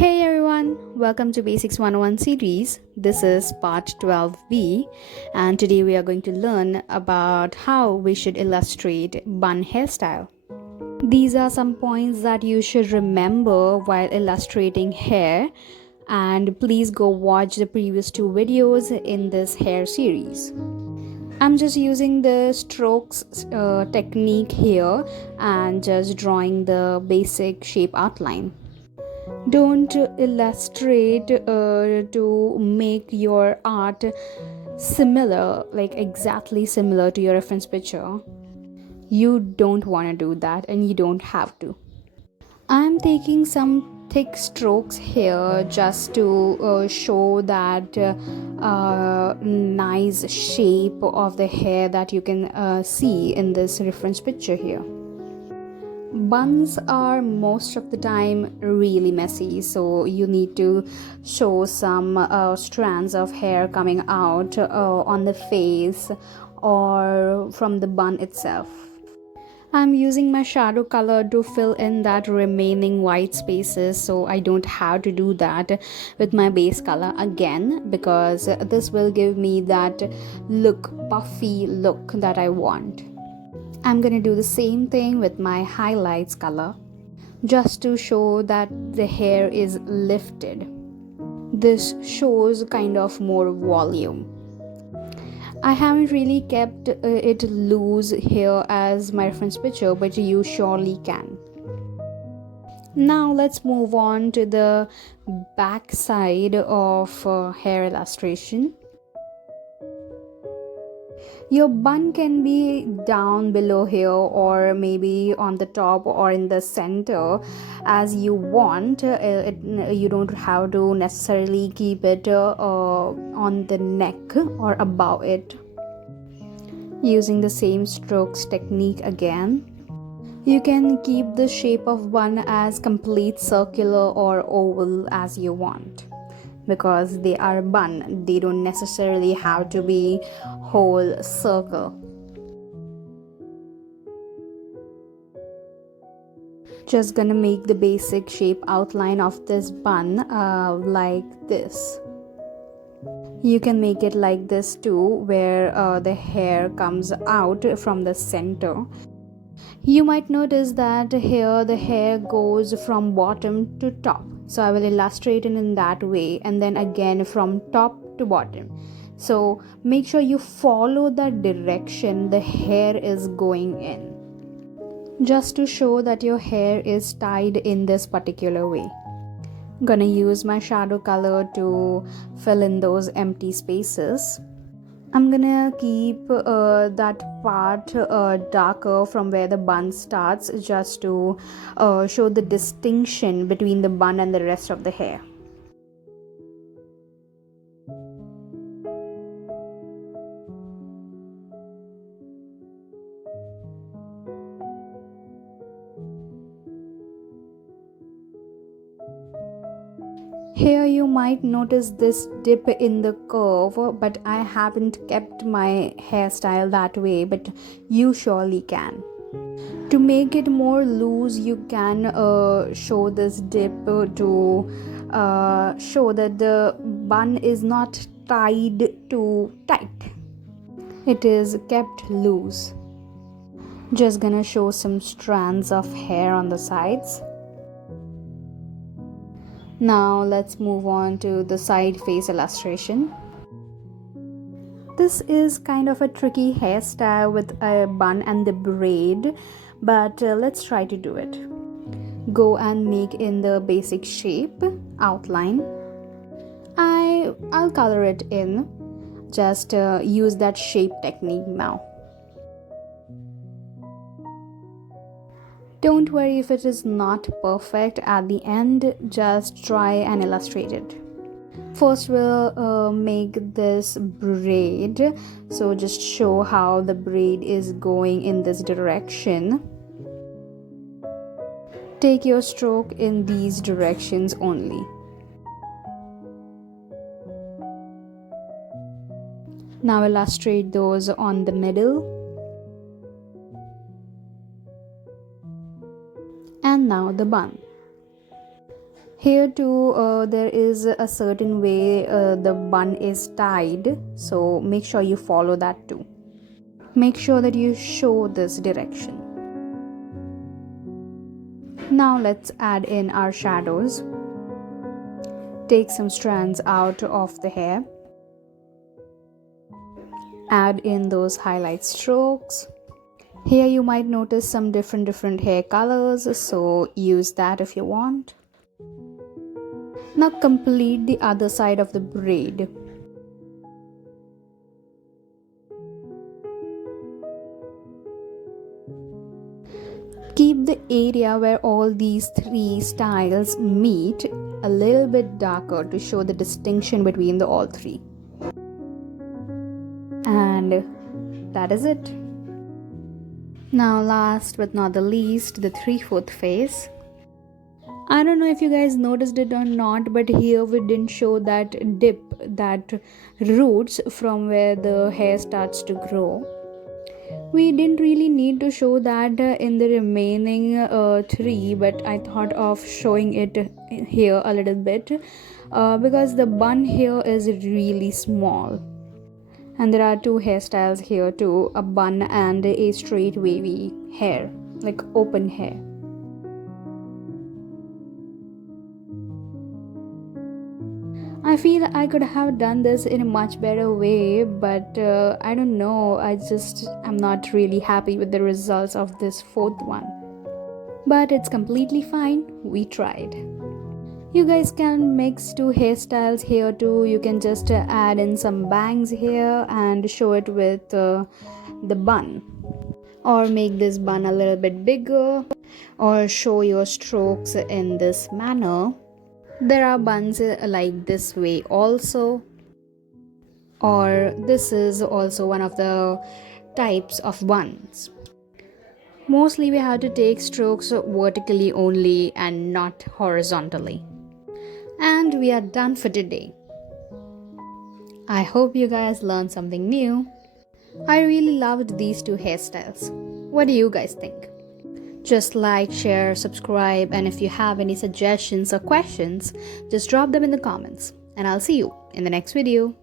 Hey everyone, welcome to Basics 101 series. This is part 12b, and today we are going to learn about how we should illustrate bun hairstyle. These are some points that you should remember while illustrating hair, and please go watch the previous two videos in this hair series. I'm just using the strokes technique here and just drawing the basic shape outline. Don't illustrate to make your art similar, like exactly similar to your reference picture. You don't want to do that, and you don't have to. I'm taking some thick strokes here just to show that nice shape of the hair that you can see in this reference picture here. Buns are most of the time really messy, so you need to show some strands of hair coming out on the face or from the bun itself. I'm using my shadow color to fill in that remaining white spaces, so I don't have to do that with my base color again, because this will give me that puffy look that I want. I'm gonna do the same thing with my highlights color, just to show that the hair is lifted. This shows kind of more volume. I haven't really kept it loose here as my reference picture, but you surely can. Now let's move on to the back side of hair illustration. Your bun can be down below here, or maybe on the top or in the center as you want. You don't have to necessarily keep it on the neck or above it. Using the same strokes technique again, you can keep the shape of bun as complete circular or oval as you want, because they are bun. They don't necessarily have to be whole circle. Just gonna make the basic shape outline of this bun like this. You can make it like this too, where the hair comes out from the center. You might notice that here the hair goes from bottom to top, so I will illustrate it in that way, and then again from top to bottom. So make sure you follow that direction the hair is going in, just to show that your hair is tied in this particular way. I'm gonna use my shadow color to fill in those empty spaces. I'm gonna keep that part darker from where the bun starts, just to show the distinction between the bun and the rest of the hair. Here you might notice this dip in the curve, but I haven't kept my hairstyle that way, but you surely can. To make it more loose, you can show this dip to show that the bun is not tied too tight. It is kept loose. Just gonna show some strands of hair on the sides. Now let's move on to the side face illustration. This is kind of a tricky hairstyle with a bun and the braid, but let's try to do it. Go and make in the basic shape outline. I'll color it in. Just use that shape technique now. Don't worry if it is not perfect at the end, just try and illustrate it. First we'll make this braid, so just show how the braid is going in this direction. Take your stroke in these directions only. Now illustrate those on the middle. And now the bun. Here too, there is a certain way the bun is tied, so make sure you follow that too. Make sure that you show this direction. Now let's add in our shadows. Take some strands out of the hair. Add in those highlight strokes. Here you might notice some different hair colors, so use that if you want. Now complete the other side of the braid. Keep the area where all these three styles meet a little bit darker to show the distinction between the all three. And that is it. Now last but not the least, the 3/4 face. I don't know if you guys noticed it or not, but here we didn't show that dip, that roots from where the hair starts to grow. We didn't really need to show that in the remaining three, but I thought of showing it here a little bit because the bun here is really small. And there are two hairstyles here too, a bun and a straight wavy hair, like open hair. I feel I could have done this in a much better way, but I don't know, I'm not really happy with the results of this fourth one. But it's completely fine, we tried. You guys can mix two hairstyles here too. You can just add in some bangs here and show it with the bun, or make this bun a little bit bigger, or show your strokes in this manner. There are buns like this way also, or this is also one of the types of buns. Mostly we have to take strokes vertically only and not horizontally. And we are done for today. I hope you guys learned something new. I really loved these two hairstyles. What do you guys think? Just like, share, subscribe, and if you have any suggestions or questions, just drop them in the comments. And I'll see you in the next video.